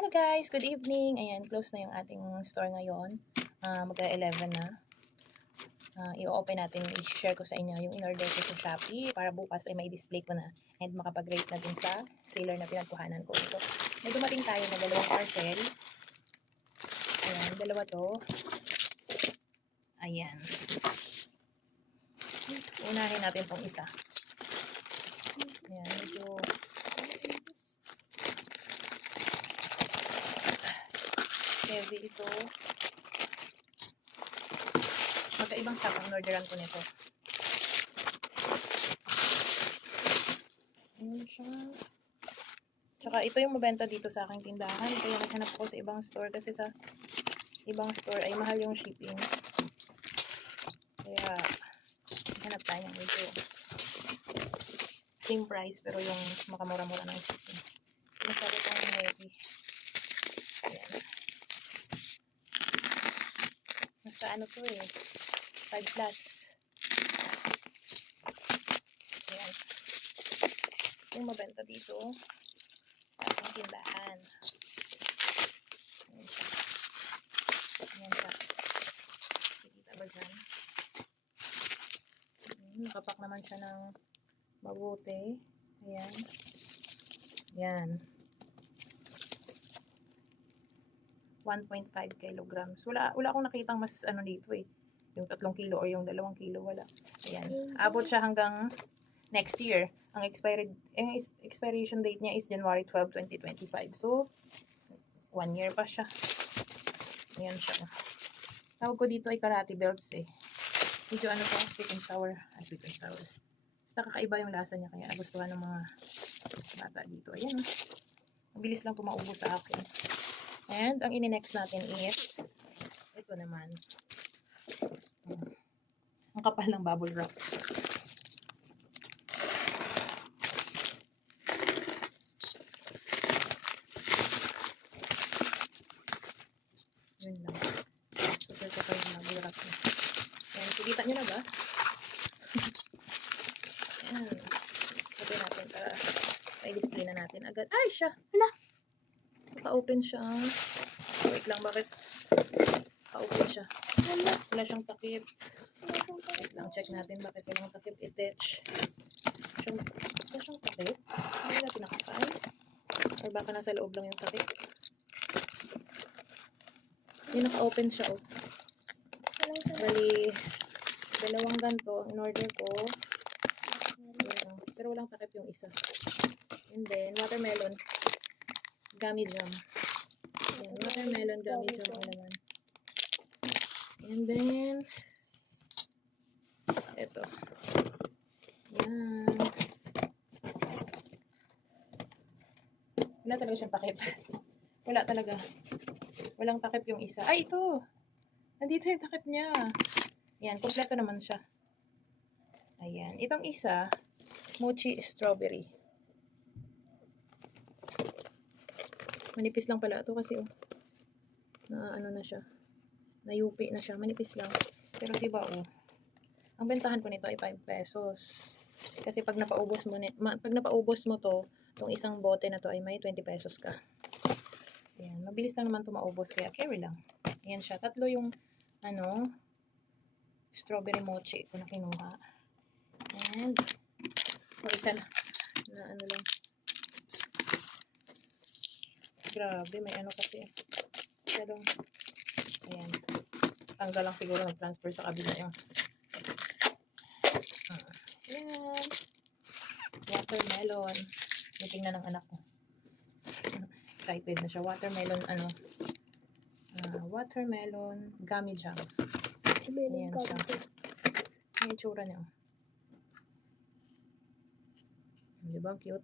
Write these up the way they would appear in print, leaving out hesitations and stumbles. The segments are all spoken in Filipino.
Hello guys, good evening. Ayan, close na yung ating store ngayon. Magka-11 na. I-open natin, i-share ko sa inyo yung in-order ko sa Shopee para bukas ay may display ko na and makapag-rate na din sa seller na pinagkuhanan ko. Ito, may dumating tayo na dalawang parcel. Ayan, dalawa to. Ayan. Unahin natin tong isa. Ayan, medyo heavy ito. Magkaibang stock ang orderan ko nito. Ayun siya. Tsaka ito yung mabenta dito sa aking tindahan. Kaya naghanap ko sa ibang store kasi sa ibang store ay mahal yung shipping. Kaya hanap tayo ng medyo same price pero yung makamura-mura ng shipping. Masyado itong heavy. Ayan. Nasa ano to eh. 5 plus. Ayan. Yung mabenta dito sa ating tindahan. Ayan siya. Ayan siya. Kita ba dyan? Nakapak naman siya ng mabuti. Ayan. Ayan. 1.5 kilograms. Wala akong nakitang mas ano dito eh. Yung 3 kilo or yung 2 kilo. Wala. Ayan. Abot siya hanggang next year. Ang expiration date niya is January 12, 2025. So, 1 year pa siya. Ayan siya. Tawag ko dito ay karate belts eh. Medyo ano to, sweet and sour. Sweet and sour. Basta kakaiba yung lasa niya. Kaya nagustuhan ng mga bata dito. Ayan. Mabilis lang maubos sa akin. And, ang ini-next natin is ito naman. Ang kapal ng bubble wrap. Yun lang. Super kapal ng bubble wrap. Ayan, kita nyo na ba? Ayan. Ito natin para i-display na natin agad. Ay, siya! Hala! Naka-open siya. Wait lang, bakit? Naka-open siya. Wala siyang takip. Wait lang, check natin bakit walang takip i-attach. Wala siyang takip? Hindi na pinakapal? Or baka nasa loob lang yung takip? Yung naka-open siya, oh. Bali, dalawang ganito ang in-order ko. Pero walang takip yung isa. And then, watermelon. Gummy jam. Ayan, watermelon gummy jam ang laman. And then, ito. Yan. Wala talaga siyang takip. Wala talaga. Walang takip yung isa. Ay, ito! Nandito yung takip niya. Yan, kompleto naman siya. Ayan. Itong isa, mochi strawberry. Manipis lang pala ito kasi, oh. Na ano na siya. Nayupi na siya. Manipis lang. Pero diba, oh. Ang bentahan ko nito ay 5 pesos. Kasi pag napaubos mo to, itong isang bote na to ay may 20 pesos ka. Ayan. Mabilis lang naman ito maubos. Kaya carry lang. Ayan siya. 3 yung, ano, strawberry mochi ko na kinuha. And, isa na ano lang. Grabe, may ano kasi. Masyadong, ayan. Tanggal lang siguro nag-transfer sa kabila yung. Ayan. Watermelon. Tingnan ng anak ko. Excited na siya. Watermelon, ano. Watermelon gummy jam. Ayan siya. May itsura niya. Diba? Cute.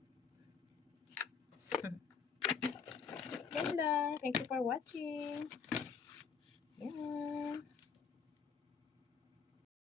Yan lang. Thank you for watching. Yan.